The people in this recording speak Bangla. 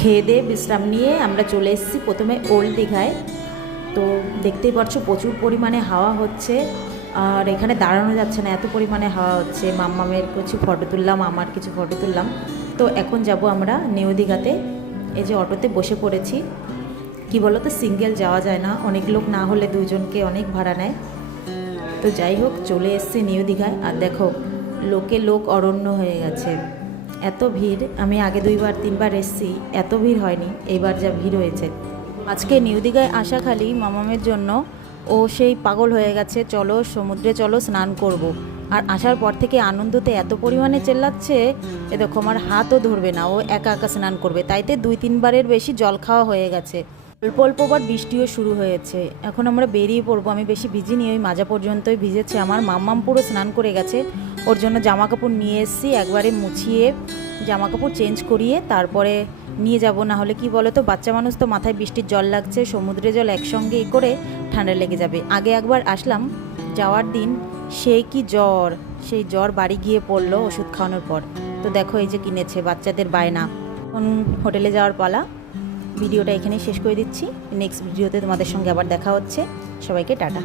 খেয়ে দিয়ে বিশ্রাম নিয়ে আমরা চলে এসেছি প্রথমে ওল্ড দীঘায়। তো দেখতেই পাচ্ছ প্রচুর পরিমাণে হাওয়া হচ্ছে, আর এখানে দাঁড়ানো যাচ্ছে না, এত পরিমাণে হাওয়া হচ্ছে। মাম্মামের কিছু ফটো তুললাম, আমার কিছু ফটো তুললাম। তো এখন যাব আমরা নিউ দীঘাতে। এই যে অটোতে বসে পড়েছি। কি বলো তো, সিঙ্গেল যাওয়া যায় না, অনেক লোক না হলে দুজনকে অনেক ভাড়া নেয়। তো যাই হোক, চলে এসেছি নিউ দীঘায়। আর দেখো, লোকে লোক অরণ্য হয়ে গেছে, এত ভিড়। আমি আগে 2-3বার এসেছি, এত ভিড় হয়নি, এইবার যা ভিড় হয়েছে। আজকে নিউ দীঘায় আসা খালি মামামের জন্য ও সেই পাগল হয়ে গেছে, চলো সমুদ্রে চলো স্নান করব। আর আসার পর থেকে আনন্দতে এত পরিমাণে চেল্লাচ্ছে, এ দেখো আমার হাতও ধরবে না, ও একা একা স্নান করবে। তাইতে 2-3বারের বেশি জল খাওয়া হয়ে গেছে। অল্প অল্পবার বৃষ্টিও শুরু হয়েছে। এখন আমরা বেরিয়ে পড়বো। আমি বেশি ভিজিনি, ওই মাজা পর্যন্তই ভিজেছে। আমার মাম্মাম পুরো স্নান করে গেছে, ওর জন্য জামা কাপড় নিয়ে এসেছি, একবারে মুছিয়ে জামা কাপড় চেঞ্জ করিয়ে তারপরে নিয়ে যাব। না হলে কি বলো তো, বাচ্চা মানুষ তো, মাথায় বৃষ্টির জল লাগছে, সমুদ্রে জল একসঙ্গে করে ঠান্ডা লেগে যাবে। আগে একবার আসলাম যাওয়ার দিন, সেই কি জ্বর, সেই জ্বর বাড়ি গিয়ে পড়লো ওষুধ খাওয়ানোর পর। তো দেখো এই যে কিনেছে বাচ্চাদের বায়না। এখন হোটেলে যাওয়ার পালা। ভিডিওটা এখানেই শেষ করে দিচ্ছি। নেক্সট ভিডিওতে তোমাদের সঙ্গে আবার দেখা হচ্ছে। সবাইকে টাটা।